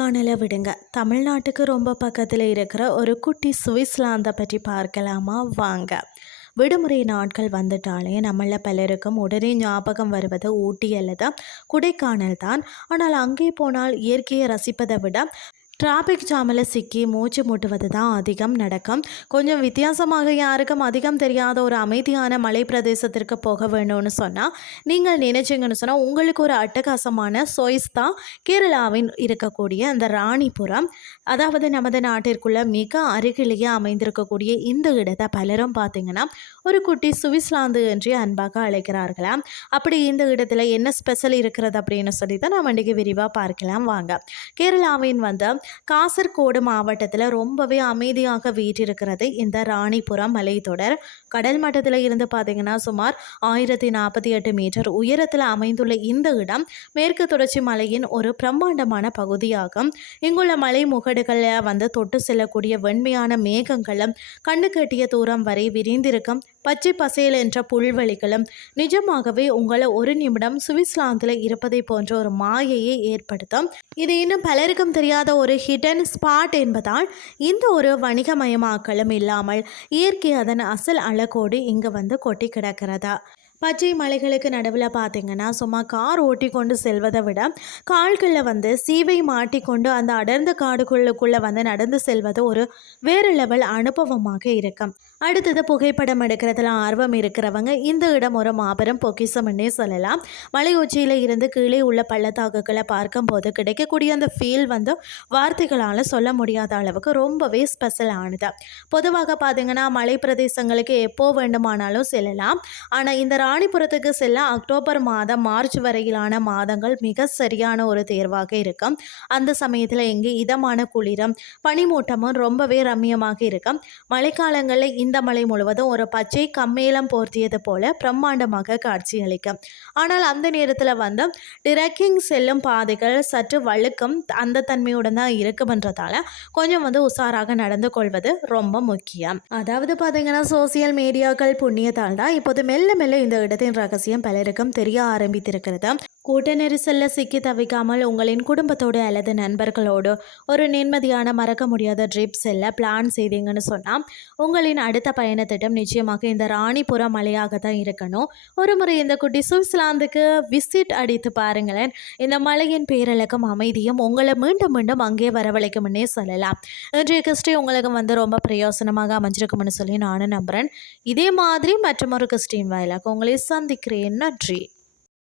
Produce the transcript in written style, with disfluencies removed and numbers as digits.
கொடைக்கானலை விடுங்க, தமிழ்நாட்டுக்கு ரொம்ப பக்கத்தில் இருக்கிற ஒரு குட்டி சுவிட்சர்லாந்தை பற்றி பார்க்கலாமா? வாங்க. விடுமுறை நாட்கள் வந்துட்டாலே நம்மள பலருக்கும் உடனே ஞாபகம் வருவது ஊட்டி அல்லது கொடைக்கானல் தான். ஆனால் அங்கே போனால் இயற்கையை ரசிப்பதை விட டிராஃபிக் ஜாமில் சிக்கி மூச்சு முட்டுவது தான் அதிகம் நடக்கும். கொஞ்சம் வித்தியாசமாக, யாருக்கும் அதிகம் தெரியாத ஒரு அமைதியான மலை பிரதேசத்திற்கு போக வேணும்னு சொன்னால் நீங்கள் நினைச்சிங்கன்னு சொன்னால் உங்களுக்கு ஒரு அட்டகாசமான சாய்ஸ் தான் கேரளாவின் இருக்கக்கூடிய அந்த ராணிபுரம். அதாவது நமது நாட்டிற்குள்ள மிக அருகிலேயே அமைந்திருக்கக்கூடிய இந்த இடத்தை பலரும் பார்த்திங்கன்னா ஒரு குட்டி சுவிட்சர்லாந்து என்று அன்பாக அழைக்கிறார்களாம். அப்படி இந்த இடத்துல என்ன ஸ்பெஷல் இருக்கிறது அப்படின்னு சொல்லி தான் நம்ம இன்றைக்கி விரிவாக பார்க்கலாம் வாங்க. கேரளாவின் காசர்கோடு மாவட்டத்தில் ரொம்பவே அமைதியாக வீற்றிருக்கிறது இந்த ராணிபுரம் மலைத்தொடர். கடல் மட்டத்தில் இருந்து பார்த்தீங்கன்னா சுமார் 1048 மீட்டர் உயரத்தில் அமைந்துள்ள இந்த இடம் மேற்கு தொடர்ச்சி மலையின் ஒரு பிரம்மாண்டமான பகுதியாகும். இங்குள்ள மலை முகடுகளை தொட்டு செல்லக்கூடிய வெண்மையான மேகங்களும் கண்ணு கட்டிய தூரம் வரை விரிந்திருக்கும் பச்சை பசேல் என்ற புல்வெளிகளும் நிஜமாகவே உங்களை ஒரு நிமிடம் சுவிட்சர்லாந்தில் இருப்பதை போன்ற ஒரு மாயையை ஏற்படுத்தும். இது இன்னும் பலருக்கும் தெரியாத ஒரு ஹிடன் ஸ்பாட் என்பதால் இந்த ஒரு வணிகமயமாக்கலும் இல்லாமல் இயற்கை அதன் அசல் அழகோடு இங்கு கொட்டி கிடக்கிறதா. பச்சை மலைகளுக்கு நடுவில் பார்த்திங்கன்னா சும்மா கார் ஓட்டி கொண்டு செல்வதை விட கால்களில் சீவை மாட்டிக்கொண்டு அந்த அடர்ந்த காடுகளுக்குள்ளே நடந்து செல்வது ஒரு வேறு லெவல் அனுபவமாக இருக்கும். அடுத்தது புகைப்படம் எடுக்கிறதுல ஆர்வம் இருக்கிறவங்க இந்த இடம் ஒரு மாபெரும் பொக்கிஷம்னே சொல்லலாம். மலை உச்சியில் இருந்து கீழே உள்ள பள்ளத்தாக்குகளை பார்க்கும்போது கிடைக்கக்கூடிய அந்த ஃபீல் வார்த்தைகளால் சொல்ல முடியாத அளவுக்கு ரொம்பவே ஸ்பெஷலானது. பொதுவாக பார்த்திங்கன்னா மலை பிரதேசங்களுக்கு எப்போ வேண்டுமானாலும் செல்லலாம். ஆனால் இந்த ராணிபுரத்துக்கு செல்ல அக்டோபர் மாதம் மார்ச் வரையிலான மாதங்கள் மிக சரியான ஒரு தேர்வாக இருக்கும். அந்த சமயத்தில் இங்கே இதமான குளிரும் பனிமூட்டமும் ரொம்பவே ரம்மியமாக இருக்கும். மழைக்காலங்களில் இந்த மலை முழுவதும் ஒரு பச்சை கம்மேலம் போர்த்தியது போல பிரம்மாண்டமாக காட்சியளிக்கும். ஆனால் அந்த நேரத்தில் டிரெக்கிங் செல்லும் பாதைகள் சற்று வழுக்கும் அந்த தன்மையுடன் தான் இருக்கும்ன்றதால கொஞ்சம் உஷாராக நடந்து கொள்வது ரொம்ப முக்கியம். அதாவது பார்த்தீங்கன்னா சோசியல் மீடியாக்கள் புண்ணியத்தால் தான் இப்போது மெல்ல மெல்ல இந்த இடத்தின் ரகசியம் பலருக்கும் தெரிய ஆரம்பித்திருக்கிறது. கூட்ட நெரிசலில் சிக்கி தவிக்காமல் உங்களின் குடும்பத்தோடு அல்லது நண்பர்களோடு ஒரு நிம்மதியான மறக்க முடியாத ட்ரிப் செல்ல பிளான் செய்தீங்கன்னு சொன்னால் உங்களின் அடுத்த பயணத்திட்டம் நிச்சயமாக இந்த ராணிபுரம் மலையாக தான் இருக்கணும். ஒரு முறை இந்த குட்டி சுவிட்சர்லாந்துக்கு விசிட் அடித்து பாருங்களேன். இந்த மலையின் பேரழகும் அமைதியும் உங்களை மீண்டும் மீண்டும் அங்கே வரவழைக்கும்னே சொல்லலாம். இன்றைய கிறிஸ்டி உங்களுக்கு ரொம்ப பிரயோசனமாக அமைஞ்சிருக்கும்னு சொல்லி நானும் நம்புகிறேன். இதே மாதிரி மற்றொரு கிறிஸ்டின் வாயிலாக உங்களை சந்திக்கிறேன். நன்றி.